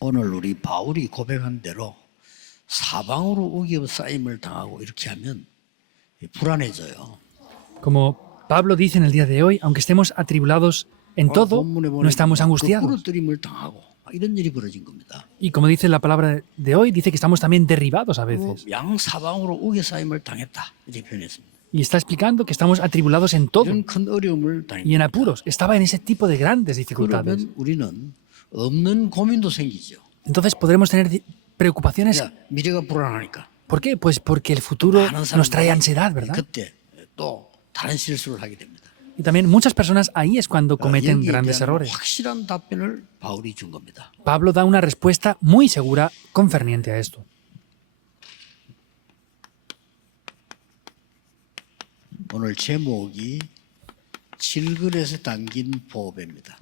오늘 우리 바울이 고백한 대로 사방으로 우겨 쌓임을 당하고 이렇게 하면 불안해져요. Como Pablo dice en el día de hoy, aunque estemos atribulados en todo, 본문에 no estamos 보니까 angustiados. 부러뜨림을 당하고 이런 일이 벌어진 겁니다. Y como dice la palabra de hoy, dice que estamos también derribados a veces. 양 사방으로 우겨 쌓임을 당했다 이렇게 표현했습니다. Y está explicando que estamos atribulados en todo 이런 큰 어려움을 y en 당했다. apuros. Estaba en ese tipo de grandes dificultades. 그러면 우리는 없는 고민도 생기죠. Entonces podremos tener preocupaciones. 야, 미래가 불안하니까. ¿Por qué? Pues porque el futuro 많은 nos trae 사람들이 ansiedad, ¿verdad? 그때 또 다른 실수를 하게 됩니다. Y también muchas personas ahí es cuando cometen 여기에 grandes 대한 errores. 확실한 답변을 바울이 준 겁니다. Pablo da una respuesta muy segura concerniente a esto. 오늘 제목이 질그릇에 담긴 보배입니다.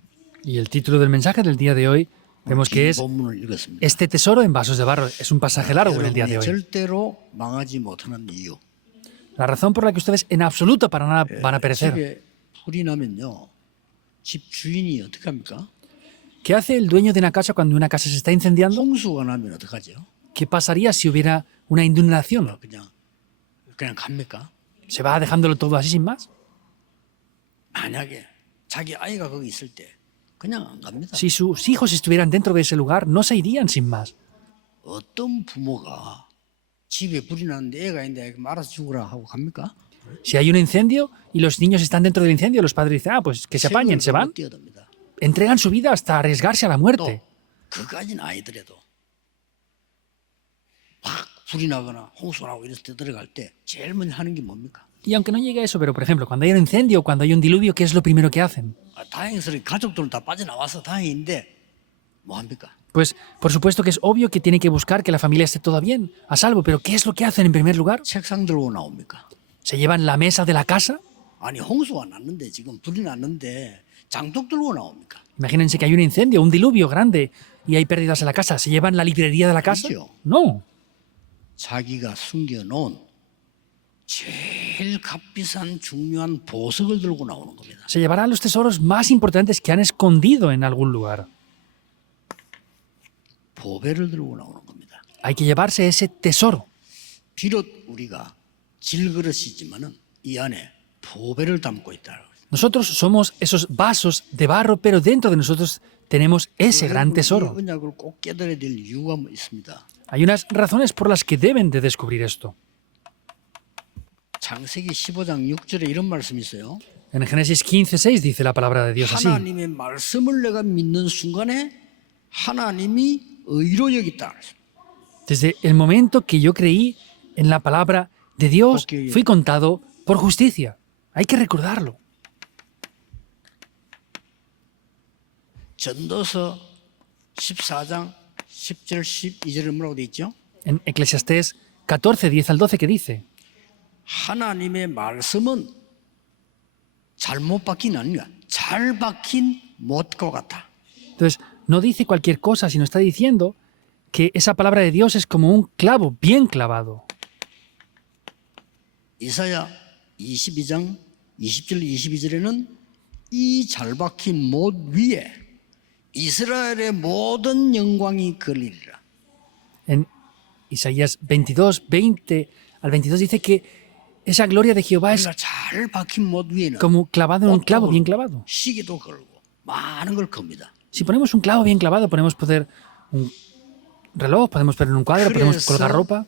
Y el título del mensaje del día de hoy vemos que 긴 es 본문을 읽었습니다. Este tesoro en vasos de barro. Es un pasaje largo en el día de 여러분이 hoy. 절대로 망하지 못하는 이유. La razón por la que ustedes en absoluto para nada van a perecer. 집에 불이 나면요, 집 주인이 어떻게 합니까? ¿Qué hace el dueño de una casa cuando una casa se está incendiando? 홍수가 나면 어떡하죠? ¿Qué pasaría si hubiera una inundación? 그냥 갑니까? ¿Se va dejándolo todo así sin más? 만약에 자기 아이가 거기 있을 때 그냥 안 갑니다. Si sus hijos estuvieran dentro de ese lugar, no se irían sin más. 어떤 부모가 집에 불이 나는데 애가 있는데 애가 말아서 죽으라 하고 갑니까? Si hay un incendio y los niños están dentro del incendio, los padres dicen, pues que se apañen, se van. 뛰어듭니다. Entregan su vida hasta arriesgarse a la muerte. 또 그까지는 아니더라도 막 불이 나거나 홍수 나고 이럴 때 들어갈 때 제일 먼저 하는 게 뭡니까? Y aunque no llegue a eso, pero por ejemplo, cuando hay un incendio o cuando hay un diluvio, ¿qué es lo primero que hacen? 다행스럽게 가족들은 다 빠져나와서 다행인데 뭐 합니까? Pues por supuesto que es obvio que tiene que buscar que la familia esté toda bien, a salvo, pero ¿qué es lo que hacen en primer lugar? 책상 들고 나옵니까? ¿Se llevan la mesa de la casa? 아니 홍수가 났는데 지금 불이 났는데 장독 들고 나옵니까? Imagínense que hay un incendio, un diluvio grande y hay pérdidas en la casa. ¿Se llevan la librería de la casa? 그렇죠. No. 자기가 숨겨놓은 제일 값비싼 중요한 보석을 들고 나오는 겁니다. Se llevarán los tesoros más importantes que han escondido en algún lugar. 보배를 들고 나오는 겁니다. Hay que llevarse ese tesoro. 비록 우리가 질그릇이지만은 이 안에 보배를 담고 있다. Nosotros somos esos vasos de barro, pero dentro de nosotros tenemos ese gran 이 tesoro. 언약을 꼭 깨달아야 될 이유가 있습니다. Hay unas razones por las que deben de descubrir esto. 창세기 15장 6절에 이런 말씀이 있어요. En Génesis 15:6 dice la palabra de Dios así. 하나님의 말씀을 내가 믿는 순간에 하나님이 의로 여겼다. Desde el momento que yo creí en la palabra de Dios, fui contado por justicia. Hay que recordarlo. 전도서 14장 10절 12절에 뭐라고 돼 있죠? En Eclesiastés 14:10 al 12, que dice: 하나님의 말씀은 잘못 박힌 아니야. 잘 박힌 못과 같아. Entonces, no dice cualquier cosa, sino está diciendo que esa palabra de Dios es como un clavo bien clavado. 이사야 22장 20절 22절에는 이 잘 박힌 못 위에 이스라엘의 모든 영광이 걸리리라. En Isaías 22:20 al 22 dice que esa gloria de Jehová es 잘 박힌 못 위에는 como clavado en un clavo bien clavado. 시계도 걸고 많은 걸 겁니다. Si ponemos un clavo bien clavado, podemos poner un reloj, podemos poner un cuadro, podemos colgar ropa.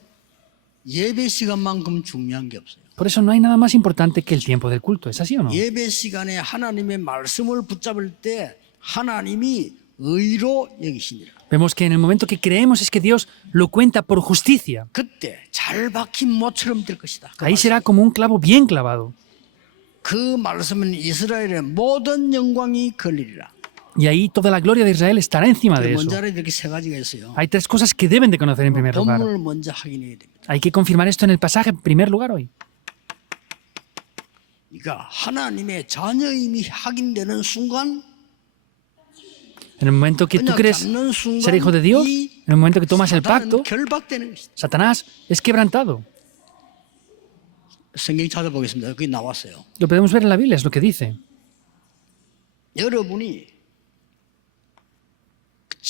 예배 시간만큼 중요한 게 없어요. Por eso no hay nada más importante que el tiempo del culto. ¿Es así o no? 예배 시간에 하나님의 말씀을 붙잡을 때 하나님이 의로 여기시니라. Vemos que en el momento que creemos es que Dios lo cuenta por justicia. 그때 잘 박힌 못처럼 될 것이다. Ahí será como un clavo bien clavado. 그 말씀은 이스라엘의 모든 영광이 걸리리라. Y ahí toda la gloria de Israel estará encima de eso. 먼저 알아야 될 게 세 가지가 있어요. Hay tres cosas que deben de conocer en primer lugar. 본문을 먼저 확인해야 됩니다. Hay que confirmar esto en el pasaje en primer lugar hoy. 그러니까 하나님의 자녀임이 확인되는 순간 En el momento que tú crees 잡는 순간 ser hijo de Dios, 이 en el momento que tomas el 사단은 pacto, 결박되는 것이다. Satanás es quebrantado. 성경 찾아보겠습니다. 그게 나왔어요. Lo podemos ver en la Biblia, es lo que dice. 여러분이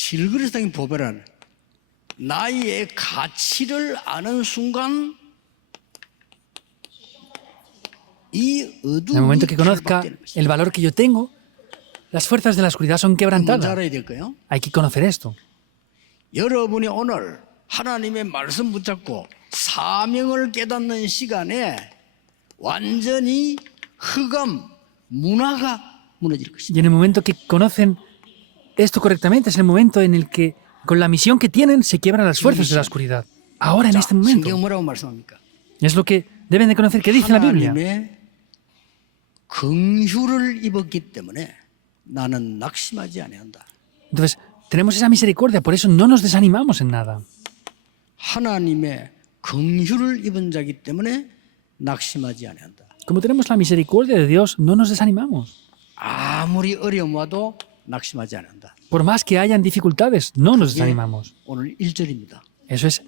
질그릇당이 보배라는 나의 가치를 아는 순간 이 En el momento 어둠이 que conozca 결박되는 것이다. el valor que yo tengo, las fuerzas de la oscuridad son 먼저 quebrantadas. 알아야 될 거예요. Hay que conocer esto. 여러분이 오늘 하나님의 말씀 붙잡고 사명을 깨닫는 시간에 완전히 흑암 문화가 무너질 것이다. Y en el momento que conocen esto correctamente, es el momento en el que, con la misión que tienen, se quiebran las fuerzas de la oscuridad. Ahora, en este momento. 성경 뭐라고 말씀합니까? Es lo que deben de conocer. ¿Qué dice la Biblia? 하나님의 긍휼을 입었기 때문에 나는 낙심하지 아니한다. Entonces, tenemos esa misericordia, por eso no nos desanimamos en nada. 하나님의 긍휼을 입은 자기 때문에 낙심하지 아니한다. Como tenemos la misericordia de Dios, no nos desanimamos. 아무리 어려움 와도 낙심하지 않는다. Por más que hayan dificultades, no nos desanimamos. 오늘 1절입니다. Eso es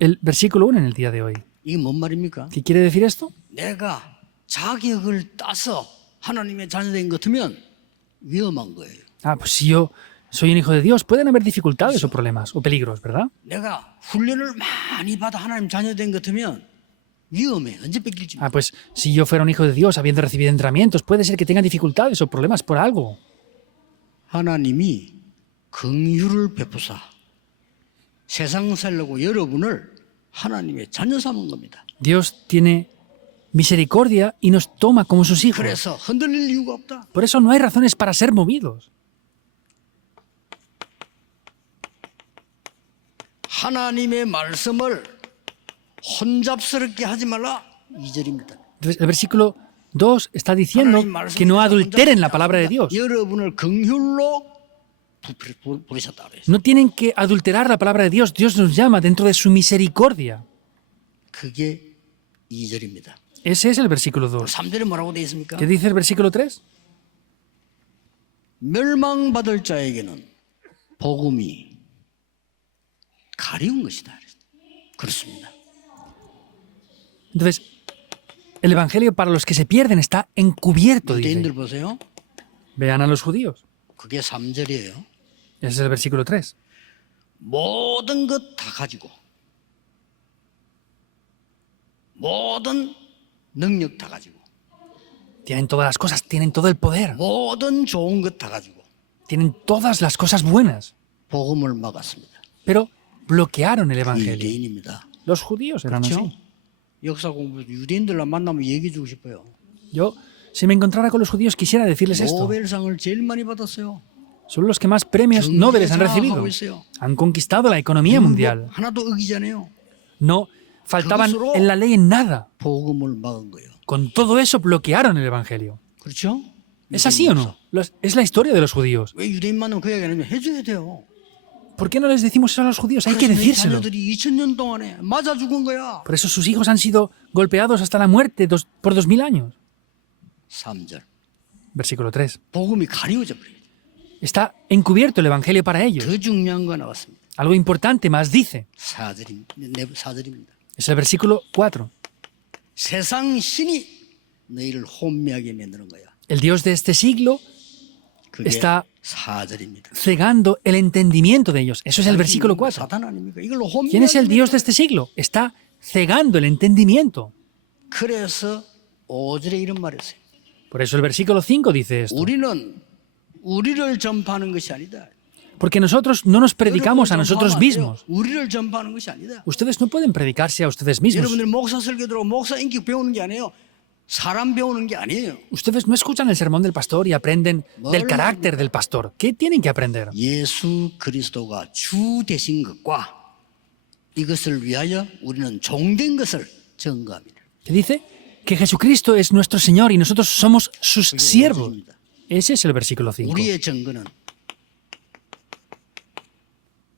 el versículo 1 en el día de hoy. 이게 뭔 말입니까? ¿Qué quiere decir esto? 내가 자격을 따서 하나님의 자녀된 것 같으면 위험한 거예요. Ah, pues si yo soy un hijo de Dios, pueden haber dificultades o problemas o peligros, ¿verdad? 내가 훈련을 많이 받아 하나님 자녀된 것 같으면 위험해. 언제 뺏길지. Ah, pues si yo fuera un hijo de Dios habiendo recibido entrenamientos, puede ser que tengan dificultades o problemas por algo. 하나님이 긍휼을 베푸사 세상 살려고 여러분을 하나님의 자녀 삼은 겁니다. Dios tiene misericordia y nos toma como sus hijos. 그래서 흔들릴 이유가 없다. Por eso no hay razones para ser movidos. 하나님의 말씀을 혼잡스럽게 하지 말라. 2절입니다. Entonces, el versículo 2 está diciendo que no adulteren la palabra de Dios. 여러분을 긍휼로 부르셨다 그래요. No tienen que adulterar la palabra de Dios. Dios nos llama dentro de su misericordia. 그게 2절입니다. Ese es el versículo 2. 3절에 뭐라고 되어 있습니까? ¿Qué dice el versículo 3? 멸망받을 자에게는 복음이 가리운 것이다. 그렇습니다. Entonces, el evangelio para los que se pierden está encubierto, 유대인들 dice. 보세요. Vean a los judíos. 그게 3절이에요. Ese es el versículo 3. 모든 것 다 가지고 모든 능력 다 가지고 Tienen todas las cosas, tienen todo el poder, 모든 좋은 것 다 가지고 tienen todas las cosas buenas, 복음을 막았습니다. pero bloquearon el evangelio. 유대인입니다. Los judíos eran 그렇죠? así. 역사 공부 유대인들랑 만나면 얘기해 주고 싶어요. Yo, si me encontrara con los judíos, quisiera decirles esto. 노벨상을 제일 많이 받았어요. Son los que más premios Nobel han recibido. Han conquistado la economía mundial. 하나도 어기잖아요. No faltaban en la ley en nada. 복음을 막은 거예요. Con todo eso bloquearon el evangelio. 그렇죠? ¿Es así o no? Es la historia de los judíos. 왜 유대인 만나면 그 이야기 안 하면 해줘야 돼요. ¿Por qué no les decimos eso a los judíos? Hay que 그래서 내 decírselo. 자녀들이 2000년 동안에 맞아 죽은 거야. Por eso sus hijos han sido golpeados hasta la muerte por 2000 años. 3절. Versículo 3. 복음이 가리워져 버려요. Está encubierto el evangelio para ellos. 더 중요한 거 나왔습니다. Algo importante más dice. 4절입니다. Es el versículo 4. 세상 신이 너희를 혼미하게 만드는 거야. El Dios de este siglo 그게 está 4절입니다. cegando el entendimiento de ellos. Eso es el versículo 4. 사탄 아닙니까? 이걸로 ¿Quién es el 혼미하게 Dios de este siglo? Está cegando el entendimiento. 그래서 5절에 이런 말했어요. Por eso el versículo 5 dice esto. 우리는 우리를 전파하는 것이 아니다. Porque nosotros no nos predicamos a nosotros mismos. 우리를 전파하는 것이 아니다. Ustedes no pueden predicarse a ustedes mismos. 여러분들 목사 설교 들어 목사 인격 배우는 게 아니에요. 사람 배우는 게 아니에요. Ustedes no escuchan el sermón del pastor y aprenden del carácter del pastor. ¿Qué tienen que aprender? 예수 그리스도가 주 되신 것과 이것을 위하여 우리는 종된 것을 증거합니다. ¿Qué dice? Que Jesucristo es nuestro Señor y nosotros somos sus siervos. Ese es el versículo 5. 우리의 증거는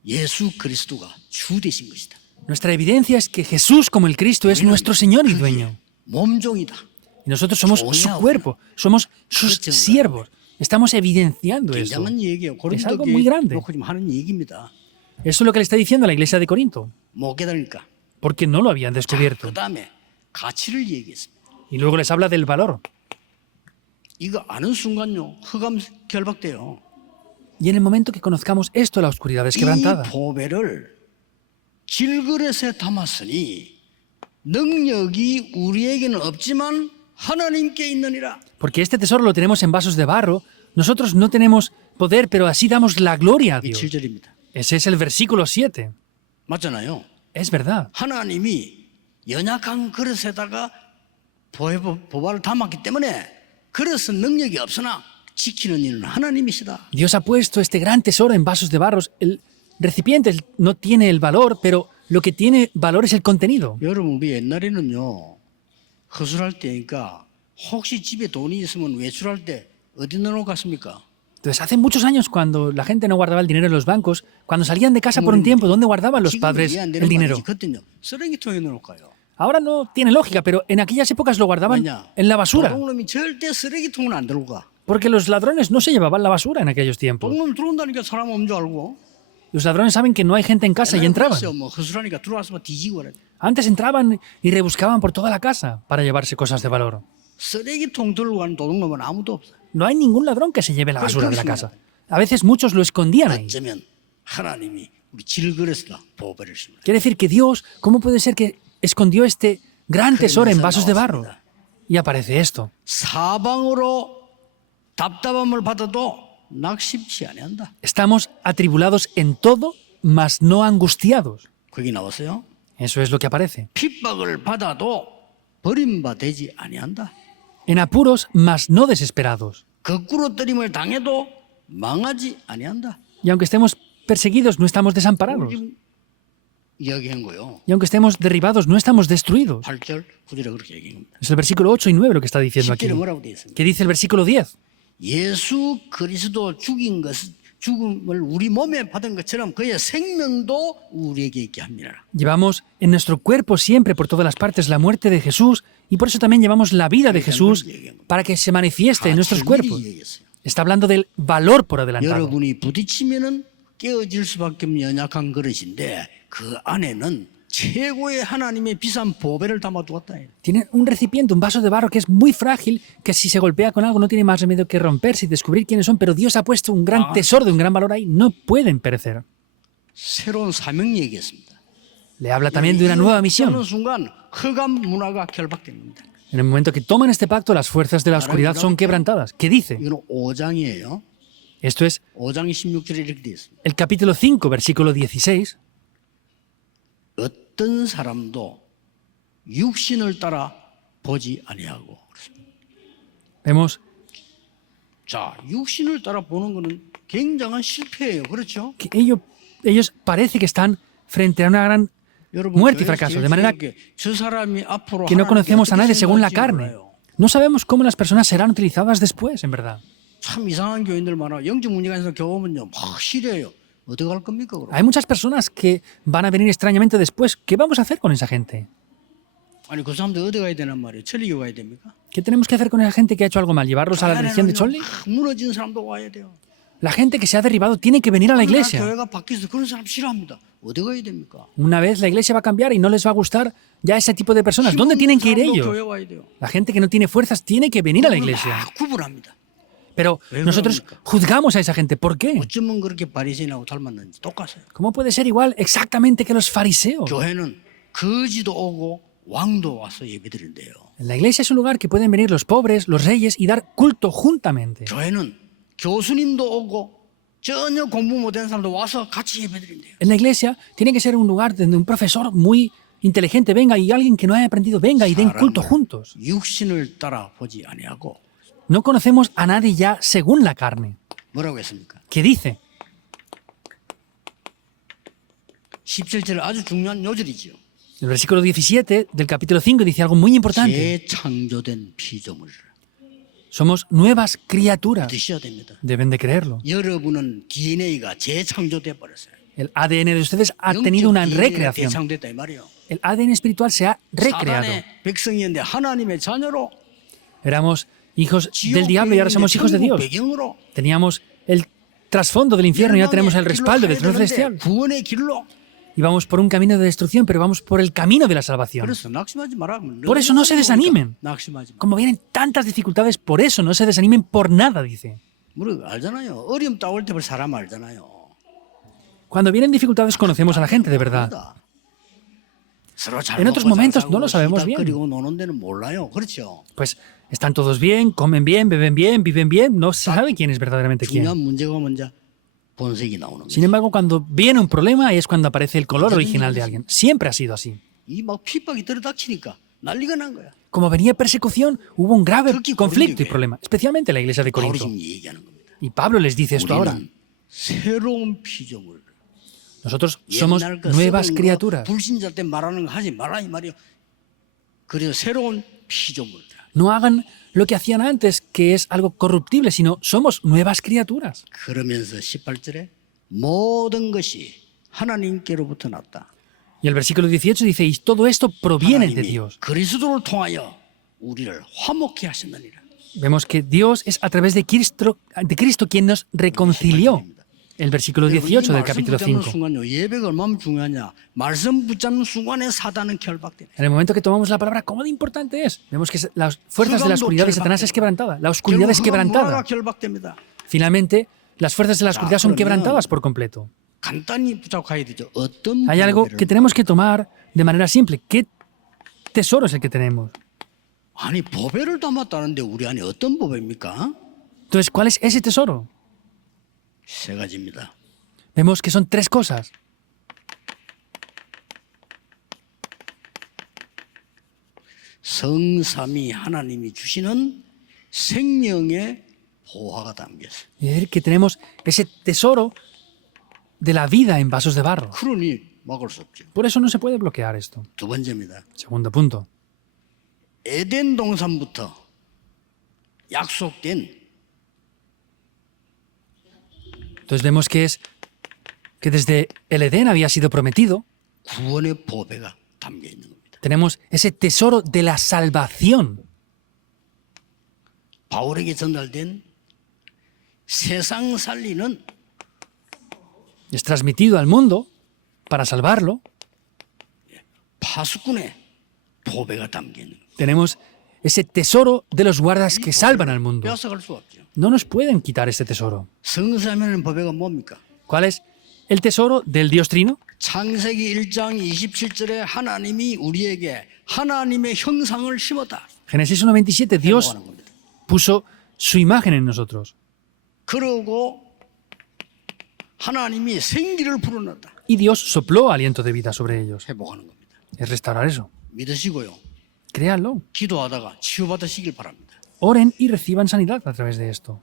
예수 그리스도가 주 되신 것이다. Nuestra evidencia es que Jesús como el Cristo es nuestro Señor y dueño. 몸종이다. Y nosotros somos su cuerpo, somos sus siervos. Estamos evidenciando esto. 굉장한 얘기예요. Es algo 고린도 muy 교회 grande. 놓고 지금 하는 얘기입니다. Eso es lo que le está diciendo a la iglesia de Corinto, 못 깨달으니까. porque no lo habían descubierto. 그 다음에 가치를 얘기했습니다. Y luego les habla del valor. 이거 아는 순간요 흑암 결박돼요. Y en el momento que conozcamos esto, la oscuridad es 이 quebrantada. 보배를 질그릇에 담았으니 능력이 우리에게는 없지만 하나님께 있느니라. Porque este tesoro lo tenemos en vasos de barro. Nosotros no tenemos poder, pero así damos la gloria a 이 Dios. 7절입니다. Ese es el versículo 7. 맞잖아요. Es verdad. 하나님이 연약한 그릇에다가 보화를 담았기 때문에 그릇은 능력이 없으나 지키는 이는 하나님이시다. Dios ha puesto este gran tesoro en vasos de barro. El recipiente no tiene el valor, pero lo que tiene valor es el contenido. 여러분 우리 옛날에는요 허술할 때니까 혹시 집에 돈이 있으면 외출할 때 어디 넣어놓겠습니까? Entonces, hace muchos años, cuando la gente no guardaba el dinero en los bancos, cuando salían de casa por un tiempo, ¿dónde guardaban los padres el dinero? 그때는요 쓰레기통에 넣어놓을까요? Ahora no tiene lógica, pero en aquellas épocas lo guardaban en la basura, 도둑놈이 절대 쓰레기통은 안 들고 가. porque los ladrones no se llevaban la basura en aquellos tiempos. 도둑놈 들어온다니까 사람 없는 줄 알고. Los ladrones saben que no hay gente en casa y entraban. 뭐 허술하니까 들어와서 뒤지고 그래. Antes entraban y rebuscaban por toda la casa para llevarse cosas de valor. 쓰레기통 들고 가는 도둑놈은 아무도 없어. No hay ningún ladrón que se lleve la basura de la casa. A veces muchos lo escondían ahí. 어쩌면 하나님이 우리 질그릇에다 보배를 심으라. Quiere decir que Dios, ¿cómo puede ser que escondió este gran tesoro en vasos de barro? Y aparece esto. 사방으로 답답함을 받아도 낙심치 아니한다. Estamos atribulados en todo, mas no angustiados. 거기 나왔어요. Eso es lo que aparece. 핍박을 받아도 버림받지 아니한다. En apuros, mas no desesperados. 거꾸로 때림을 당해도 망하지 아니한다. Y aunque estemos perseguidos, no estamos desamparados. 지금 이야기한 거요. Y aunque estemos derribados, no estamos destruidos. 8절, 9절에 그렇게 얘기한 겁니다. Es el versículo 8 y 9 lo que está diciendo aquí. 10절에 뭐라고 되어 있습니까? ¿Qué dice el versículo 10? 예수 그리스도 죽음을 우리 몸에 받은 것처럼 그의 생명도 우리에게 있게 합니다. Llevamos en nuestro cuerpo siempre por todas las partes la muerte de Jesús y por eso también llevamos la vida de Jesús para que se manifieste en nuestros cuerpos. Está hablando del valor por adelantado. 여러분이 부딪히면은 깨어질 수밖에 없는 연약한 그릇인데 그 안에는 최고의 하나님의 비싼 보배를 담아두었다. Tiene un recipiente, un vaso de barro que es muy frágil, que si se golpea con algo no tiene más remedio que romperse y descubrir quiénes son, pero Dios ha puesto un gran tesoro de un gran valor ahí, no pueden perecer. 새로운 사명 얘기했습니다. Le habla también de una nueva 어느 misión. 순간 흑암 문화가 결박됩니다. En el momento que toman este pacto, las fuerzas de la oscuridad son quebrantadas. ¿Qué dice? 이건 5장이에요. Esto es 5장 16절에 이렇게 되어 있습니다. el capítulo 5, versículo 16. 어떤 사람도 육신을 따라 보지 아니하고 그렇습니다. Vemos 자, 육신을 따라 보는 것은 굉장한 실패예요. 그렇죠? que ellos parece que están frente a una gran muerte y fracaso, de manera 저 사람이 앞으로 que no conocemos a nadie 하나님께 según la 어떻게 carne. 생각할지 몰라요. No sabemos cómo las personas serán utilizadas después, en verdad. 참 이상한 교인들 많아. 영적 문제가 있어서 교우면요, 막 시려요. 어떻게 할 겁니까? 그럼? Hay muchas personas que van a venir extrañamente después. ¿Qué vamos a hacer con esa gente? 아니 그 사람들 어디 가야 되란 말이에요? 천리교 가야 됩니까? ¿Qué tenemos que hacer con esa gente que ha hecho algo mal? ¿Llevarlos a la religión de Chonli? 무너진 사람도 와야 돼요. La gente que se ha derribado tiene que venir a la iglesia. 교회가 바뀌어서 그런 사람 싫어합니다. 어디 가야 됩니까? Una vez la iglesia va a cambiar y no les va a gustar ya ese tipo de personas. ¿Dónde tienen que ir 사람도 ellos? 교회 와야 돼요. La gente que no tiene fuerzas tiene que venir a la 그걸 iglesia. 막 구분합니다. Pero nosotros juzgamos a esa gente. ¿Por qué? 어쩌면 그렇게 바리새인하고 닮았는지 똑같아요. ¿Cómo puede ser igual exactamente que los fariseos? 교회는 거지도 오고 왕도 와서 예배드린대요. La iglesia es un lugar que pueden venir los pobres, los reyes y dar culto juntamente. 교회는 교수님도 오고 전혀 공부 못한 사람도 와서 같이 예배드린대요. En la iglesia tiene que ser un lugar donde un profesor muy inteligente venga y alguien que no haya aprendido venga y den culto juntos. 육신을 따라 보지 아니하고 No conocemos a nadie ya según la carne. 뭐라고 했습니까? ¿Qué dice? 17절 아주 중요한 요절이죠. El versículo 17 del capítulo 5 dice algo muy importante. 재창조된 피조물 Somos nuevas criaturas. 드셔야 됩니다. Deben de creerlo. 여러분은 DNA가 재창조돼 버렸어요. El ADN de ustedes ha tenido una recreación. 재창됐다 이 말이에요. El ADN espiritual se ha recreado. 사단의 백성이었는데 하나님의 자녀로 Éramos hijos del diablo y ahora somos hijos de Dios. 배경으로 Teníamos el trasfondo del infierno y ahora tenemos el 멸망의 respaldo 길로 del trono 가야 되는데 celestial. 구원의 길로. Íbamos por un camino de destrucción, pero vamos por el camino de la salvación. 그래서 낙심하지 마라. Por eso no se desanimen. 낙심하지 마. Como vienen tantas dificultades, por eso no se desanimen por nada, dice. 우리 알잖아요. 어려움 따올 때 사람 알잖아요. Cuando vienen dificultades conocemos a la gente de verdad. 서로 잘 En otros 먹고 잘 momentos 살고 no lo sabemos bien. 시달거리고 노는 데는 몰라요. 그렇죠? Pues están todos bien, comen bien, beben bien, viven bien, no se sabe quién es verdaderamente quién. 중요한 문제가 먼저 본색이 나오는 Sin 거예요. embargo, cuando viene un problema es cuando aparece el color original de alguien. Siempre ha sido así. 이 막 핍박이 들어닥치니까 난리가 난 거야. Como venía persecución, hubo un grave Turquía, conflicto y Corinto, problema, especialmente en la iglesia de 바울이 Corinto. 지금 얘기하는 겁니다. Y Pablo les dice esto ahora. 우리는 새로운 피조물. Nosotros somos 옛날 그 nuevas 썩은 거 criaturas. 불신자 때 말하는 거 하지 말라 이 말이요. 그래서 새로운 피조물들. No hagan lo que hacían antes, que es algo corruptible, sino somos nuevas criaturas. 그러면서 18절에 모든 것이 하나님께로부터 났다. Y el versículo 18 dice, y todo esto proviene de 하나님이 Dios. 그리스도를 통하여 우리를 화목케 하셨느니라. Vemos que Dios es a través de Cristo quien nos reconcilió. El versículo 18 del capítulo 5. 순간요, 예배가 얼마나 중요하냐. 말씀 붙잡는 순간에 사단은 결박되네. En el momento que tomamos la palabra, ¿cómo de importante es? Vemos que las fuerzas de la oscuridad de Satanás es quebrantada. La oscuridad es quebrantada. 결박됩니다. Finalmente, las fuerzas de la oscuridad son quebrantadas por completo. 간단히 붙잡아야 되죠. 어떤 Hay algo 보배를 que tenemos que tomar de manera simple. ¿Qué tesoro es el que tenemos? 아니 보배를 담았다는데 우리 안에 어떤 보배입니까? Entonces, ¿cuál es ese tesoro? 세 가지입니다. Vemos que son tres cosas. 성삼위 하나님이 주시는 생명의 보화가 담겨 있어요. Es decir, que tenemos ese tesoro de la vida en vasos de barro. 그러니 막을 수 없죠. Por eso no se puede bloquear esto. 두 번째입니다. Segundo punto. 에덴 동산부터 약속된 Entonces vemos que es que desde el Edén había sido prometido. 구원의 보배가 담겨 있는 겁니다. Tenemos ese tesoro de la salvación. 바울에게 전달된 세상 살리는 Es transmitido al mundo para salvarlo. 파수꾼의 보배가 담겨 있는 겁니다. Tenemos ese tesoro de los guardas que salvan al mundo. 뺏어갈 수 없죠. No nos pueden quitar ese tesoro. 성삼위하는 보배가 뭡니까? ¿Cuál es el tesoro del Dios Trino? 창세기 1장 27절에 하나님이 우리에게 하나님의 형상을 심었다. Génesis 1:27, Dios 회복하는 겁니다. puso su imagen en nosotros. 그러고 하나님이 생기를 불어넣었다. Y Dios sopló aliento de vida sobre ellos. 회복하는 겁니다. Es restaurar eso. 믿으시고요. Créanlo. 기도하다가 치유받으시길 바랍니다. Oren y reciban sanidad a través de esto.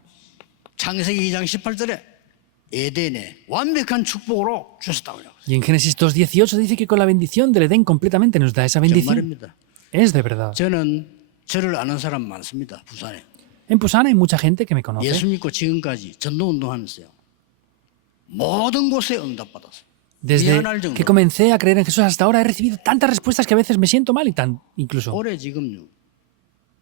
창세기 2장 18절에 에덴에 완벽한 축복으로 주셨다고요. Y en Génesis 2:18 dice que con la bendición del Edén completamente nos da esa bendición. 정말입니다. Es de verdad. 저는 저를 아는 사람 많습니다. 부산에. En Pusan hay mucha gente que me conoce. 예수 믿고 지금까지 전도운동하면서요. 모든 곳에 응답받았어요. Desde 미안할 정도. que comencé a creer en Jesús hasta ahora he recibido tantas respuestas que a veces me siento mal y tan incluso. 올해 지금요.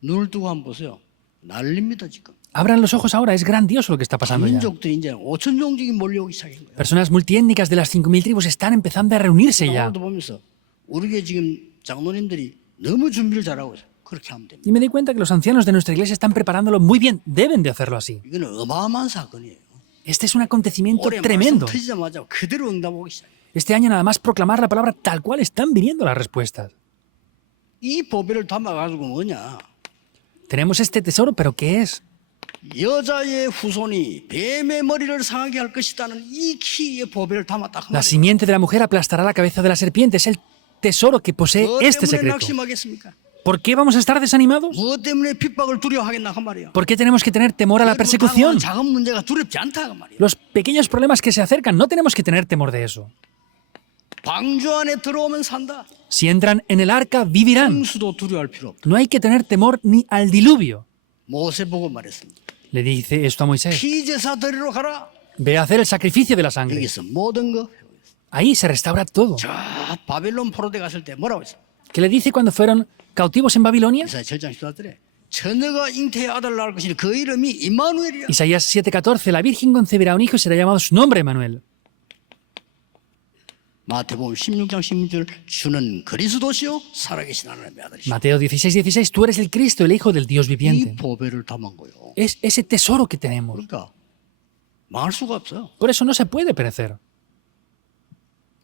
눈을 뜨고 한번 보세요. 난립니다 지금. Abran los ojos ahora, es grandioso lo que está pasando ya. 민족들이 이제 5천 종족이 몰려오기 시작한 거예요. Personas multiétnicas de las 5.000 tribus están empezando a reunirse ya. 오늘도 보면서 우리가 지금 장로님들이 너무 준비를 잘하고 있어요. 그렇게 하면 됩니다. Y me di cuenta que los ancianos de nuestra iglesia están preparándolo muy bien. Deben de hacerlo así. 이거는 어마어마한 사건이에요. Este es un acontecimiento 올해 tremendo. 말씀 터지자마자 그대로 응답 오기 시작해요. Este año nada más proclamar la palabra tal cual están viniendo las respuestas. 이 보배를 담아가지고 뭐냐. Tenemos este tesoro, pero ¿qué es? 여자의 후손이 뱀의 머리를 상하게 할 것이다는 이 키의 보배를 담았다. 그 La 말이에요. simiente de la mujer aplastará la cabeza de la serpiente. Es el tesoro que posee 뭐 este 때문에 secreto. 낙심하겠습니까? ¿Por qué vamos a estar desanimados? 무엇 때문에 핍박을 두려워하겠나 그 말이에요. ¿Por qué tenemos que tener temor a la persecución? 작은 문제가 두렵지 않다 그 말이에요. Los pequeños problemas que se acercan, no tenemos que tener temor de eso. 방주 안에 들어오면 산다. Si entran en el arca, vivirán. 홍수도 두려워할 필요 없다. No hay que tener temor ni al diluvio. 모세 보고 말했습니다. Le dice esto a Moisés. 피제사 드리러 가라. Ve a hacer el sacrificio de la sangre. 여기서 모든 거. Ahí se restaura todo. 저 바벨론 포로대 갔을 때 뭐라고 했어? ¿Qué le dice cuando fueron cautivos en Babilonia? 이사야 7장 14절에 처녀가 잉태의 아들을 낳을 것이니 그 이름이 임마누엘이라. Isaías 7:14, la Virgen concebirá un hijo y será llamado su nombre Emmanuel. 마태복음 16장 16절 주는 그리스도시요 살아계신 하나님의 아들이시오. Mateo 16:16, tú eres el Cristo, el Hijo del Dios 이 viviente. 보배를 담은 거요. Es ese tesoro que tenemos. 그러니까 망할 수가 없어요. Por eso no se puede perecer.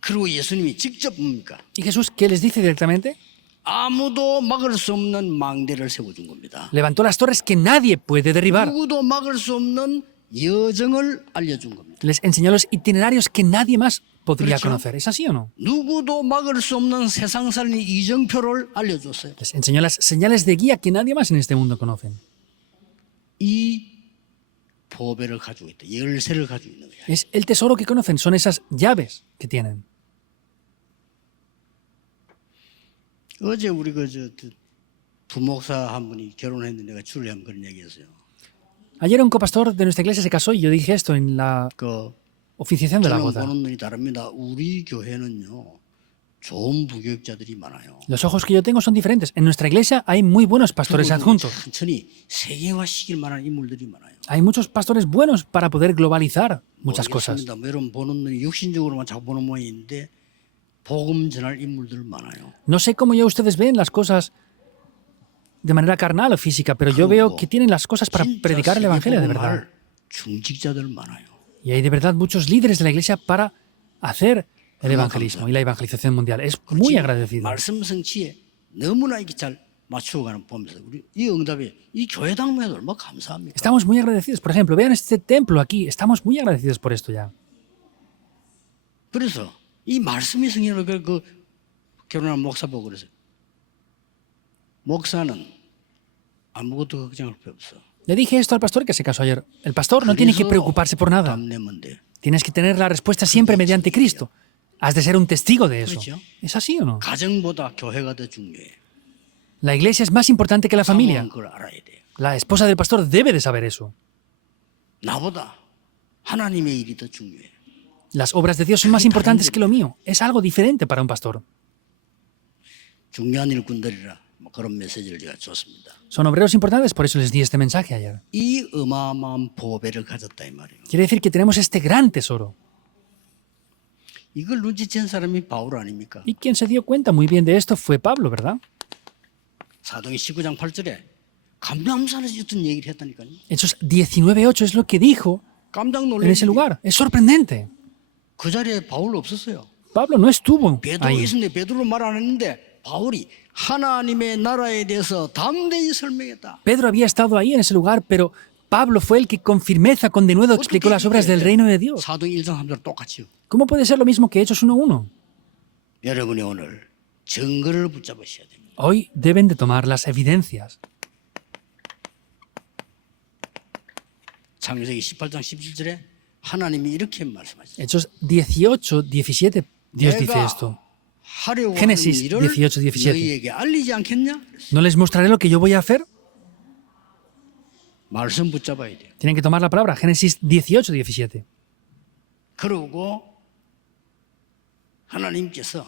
그리고 예수님이 직접 뭡니까? ¿Y Jesús qué les dice directamente? 아무도 막을 수 없는 망대를 세워준 겁니다. Levantó las torres que nadie puede derribar. 누구도 막을 수 없는 여정을 알려준 겁니다. Les enseñó los itinerarios que nadie más podría ¿Correcto? conocer. ¿Es así o no? 누구도 막을 수 없는 세상 살린 이정표를 알려줬어요. Les enseñó las señales de guía que nadie más en este mundo conocen. 이 보배를 가지고 있다. 열쇠를 가지고 있는 거야. Es el tesoro que conocen, son esas llaves que tienen. 어제 우리 부목사 한 분이 결혼했는데 내가 출례하면 그런 얘기했어요. Ayer un copastor de nuestra iglesia se casó y yo dije esto en la 그 oficiación de la 저는 boda. 보는 눈이 다릅니다. 우리 교회는요. 좋은 부교육자들이 많아요. Los ojos que yo tengo son diferentes. En nuestra iglesia hay muy buenos pastores adjuntos. 천천히 세계화시킬 만한 인물들이 많아요. Hay muchos pastores buenos para poder globalizar muchas cosas. 모르겠습니다. 뭐 여러분 보는 눈이 육신적으로만 자꾸 보는 모양인데 복음 전할 인물들 많아요. No sé cómo ya ustedes ven las cosas de manera carnal o física, pero yo veo que tienen las cosas para 진짜 predicar el evangelio de verdad. 세계복음할 중직자들 많아요. Y hay de verdad muchos líderes de la iglesia para hacer el evangelismo y la evangelización mundial. Es muy agradecido. 말씀 성취에 너무나 이렇게 잘 맞추어가는 보면서 우리 이 응답에 이 교회당만 해도 얼마나 감사합니까? Estamos muy agradecidos. Por ejemplo, vean este templo aquí. Estamos muy agradecidos por esto ya. 그래서 이 말씀이 성경으로 그 결혼한 목사 보고 그래서 목사는 아무것도 걱정할 필요 없어. Le dije esto al pastor que se casó ayer. El pastor no tiene que preocuparse por nada. 답 내면 돼. Tienes que tener la respuesta siempre mediante Cristo. Has de ser un testigo de eso. 그렇죠. ¿Es así o no? 가정보다 교회가 더 중요해. La iglesia es más importante que la familia. 사모는 그걸 알아야 돼. La esposa del pastor debe de saber eso. 나보다 하나님의 일이 더 중요해. Las obras de Dios son más importantes que lo mío. Es algo diferente para un pastor. 중요한 일꾼들이라 뭐 그런 메시지를 제가 줬습니다. Son obreros importantes, por eso les di este mensaje ayer. 이 어마어마한 보배를 가졌다 이 말이에요. Quiere decir que tenemos este gran tesoro. 이걸 눈치챈 사람이 바울 아닙니까? Y quien se dio cuenta muy bien de esto fue Pablo, ¿verdad? 사도행 19장 8절에 감람산에서 어떤 얘기를 했다니까요. Hechos 19:8 es lo que dijo 깜짝 en 놀랐는데 ese lugar. Es sorprendente. 그 자리에 바울 없었어요. Pablo no estuvo 베드로 ahí. 있었는데 베드로 말 안 했는데 바울이 하나님의 나라에 대해서 담대히 설명했다. Pedro había estado ahí en ese lugar, pero Pablo fue el que con firmeza, con denuedo, explicó las obras del reino de Dios. 사도행 1장 3절 똑같이요. ¿Cómo puede ser lo mismo que Hechos 1:1? 여러분이 오늘 증거를 붙잡으셔야 됩니다. Hoy deben de tomar las evidencias. 창세기 18장 17절에 하나님이 이렇게 말씀하셨어요. Hechos 18:17, Dios dice esto. 하려고 하는 Génesis 일을 18:17. 너희에게 알리지 않겠냐? ¿No les mostraré lo que yo voy a hacer? 말씀 붙잡아야 돼요. Tienen que tomar la palabra. Génesis 18:17. 그러고 하나님께서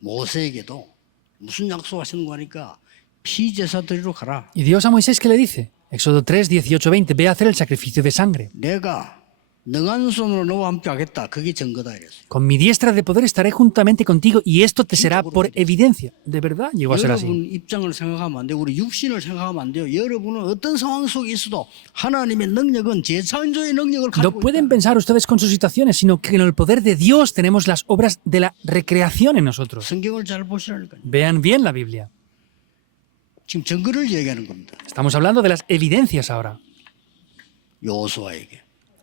모세에게도 무슨 약속하시는 거니까 피제사 드리러 가라. Y Dios a Moisés, ¿qué le dice? Éxodo 3, 18, 20. Ve a hacer el sacrificio de sangre. 내가 능한 손으로 너와 함께 하겠다. 그게 증거다 이랬어요. Con mi diestra de poder estaré juntamente contigo y esto te será por evidencia. De verdad llegó a ser así. 여러분 입장을 생각하면 안 돼요. 우리 육신을 생각하면 안 돼요. 여러분은 어떤 상황 속에 있어도 하나님의 능력은 재창조의 능력을 No 가지고 pueden 있다. pensar ustedes con sus situaciones, sino que en el poder de Dios tenemos las obras de la recreación en nosotros. 성경을 잘 보시라니까요. Vean bien la Biblia. 지금 증거를 얘기하는 겁니다. Estamos hablando de las evidencias ahora. 여호수아에게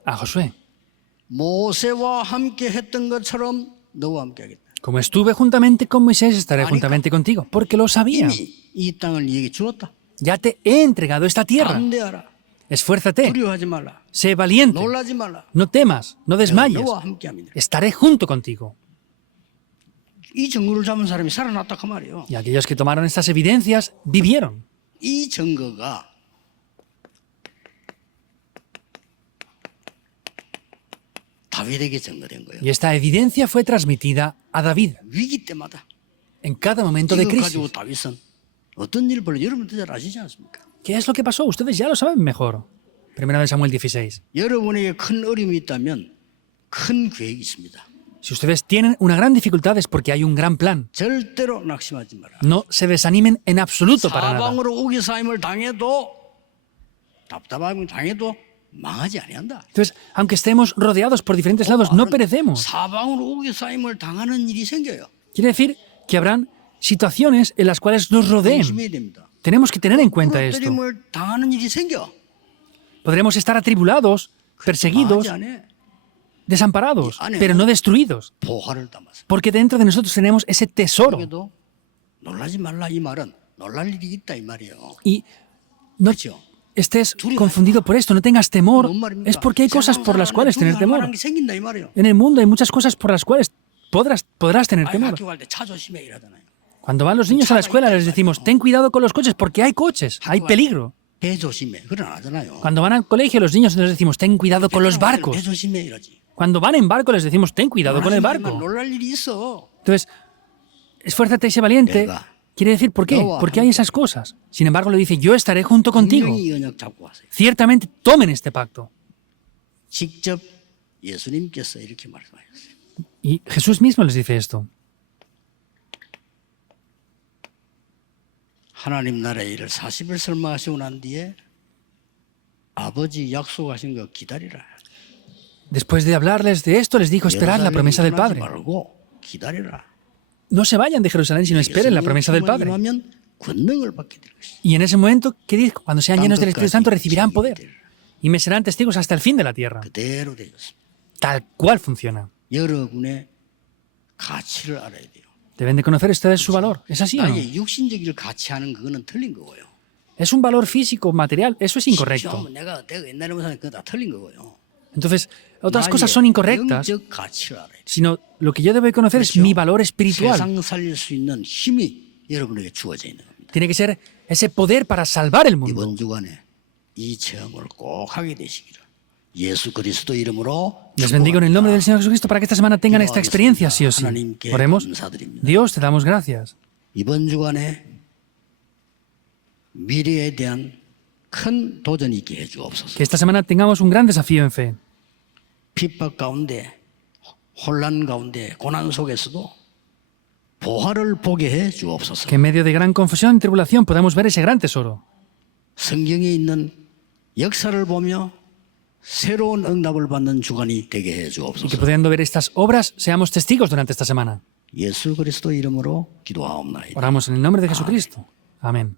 A Josué. 모세와 함께 했던 것처럼 너와 함께 하겠다. Como estuve juntamente con Moisés, estaré Anica. juntamente contigo. Porque lo sabía. 이미 이 땅을 네게 주었다. Ya te he entregado esta tierra. 담대하라. Esfuérzate. 두려워하지 말라. Sé valiente. 놀라지 말라. No temas. No desmayes. 너와 함께합니다. Estaré junto contigo. 이 증거를 잡은 사람이 살아났다 그 말이에요. Y aquellos que tomaron estas evidencias vivieron. 이 증거가 다윗에게 증거된 거예요. Y esta evidencia fue transmitida a David 위기 때마다 en cada momento de 이거 가지고 crisis. 다윗은 어떤 일을 벌여 여러분들 잘 아시지 않습니까? ¿Qué es lo que pasó? Ustedes ya lo saben mejor. Primera de Samuel 16. 여러분에게 큰 어려움이 있다면 큰 계획이 있습니다. Si ustedes tienen una gran dificultad es porque hay un gran plan. 절대로 낙심하지 마라. No se desanimen en absoluto para nada. 사방으로 우겨싸임을 당해도 답답함을 당해도 망하지 아니한다. Entonces, aunque estemos rodeados por diferentes lados, no perecemos. 사방으로 우겨싸임을 당하는 일이 생겨요. Quiere decir que habrán situaciones en las cuales nos rodeen. 조심해야 됩니다. Tenemos que tener en cuenta esto. 부러뜨림을 당하는 일이 생겨. Podremos estar atribulados, perseguidos, 망하지 않아. desamparados, pero no destruidos. 보화를 담아서. Porque dentro de nosotros tenemos ese tesoro. 그래도 놀라지 말라 이 말은 놀랄 일이 있다 이 말이에요. Y no 그렇죠? estés confundido por esto, no tengas temor. 뭔 말입니까? Es porque hay cosas por las cuales tener temor. 두려워할 만한 게 생긴다 이 말이에요. En el mundo hay muchas cosas por las cuales podrás tener 아이, temor. 학교 갈 때 차 조심해 이러잖아요. Cuando van los niños a la escuela les decimos, ten cuidado con los coches porque hay coches, hay peligro. 배 조심해. 그런 안 하잖아요. Cuando van al colegio los niños les decimos, ten cuidado con los 배 barcos. 조심해 이러지. Cuando van en barco les decimos, ten cuidado con el barco. 놀랄 일이 있어. Entonces, esfuérzate y sé valiente. Quiere decir, ¿por qué? Porque hay esas cosas. Sin embargo, le dice, yo estaré junto contigo. 분명히 언약 잡고 하세요. Ciertamente tomen este pacto. 직접 예수님께서 이렇게 말씀하셨어요. Y Jesús mismo les dice esto. 하나님 나라의 일을 40일 설명하시고 난 뒤에 아버지 약속하신 거 기다리라. Después de hablarles de esto, les dijo, esperad la promesa del 떠나지 Padre. 말고 기다리라. No se vayan de Jerusalén, sino esperen la promesa del Padre. 하면 권능을 받게 될 것이다. Y en ese momento, ¿qué dijo? Cuando sean llenos del Espíritu Santo, recibirán poder. Y me serán testigos hasta el fin de la tierra. 그대로 되었습니다. Tal cual funciona. 여러분의 가치를 알아야 돼요. Deben de conocer ustedes su valor. ¿Es así o no? 나의 육신적인 가치하는 그거는 틀린 거고요. Es un valor físico, material. Eso es incorrecto. 내가 옛날에 보면 그거 다 틀린 거고요. Entonces, otras cosas son incorrectas, 영적 가치를 알아야 돼요. sino lo que yo debo de conocer es mi valor espiritual. 세상 살릴 수 있는 힘이 여러분에게 주어져 있는 겁니다. Tiene que ser ese poder para salvar el mundo. 이번 주간에 이 체험을 꼭 하게 되시기를 예수 그리스도 이름으로 Les bendigo en el nombre del Señor Jesucristo para que esta semana tengan esta experiencia, sí o sí. 하나님께 Oremos. 감사드립니다. Dios, te damos gracias. 이번 주간에 미래에 대한 큰 도전이 있게 해주옵소서. Que esta semana tengamos un gran desafío en fe. 핍박 가운데 혼란 가운데 고난 속에서도 보화를 보게 해 주옵소서. Que en medio de gran confusión y tribulación podamos ver ese gran tesoro. 성경에 있는 역사를 보며 새로운 응답을 받는 주간이 되게 해 Y que 주옵소서. pudiendo ver estas obras, seamos testigos durante esta semana. 예수 그리스도 이름으로 기도하옵나이다. Oramos en el nombre de Jesucristo. Amén.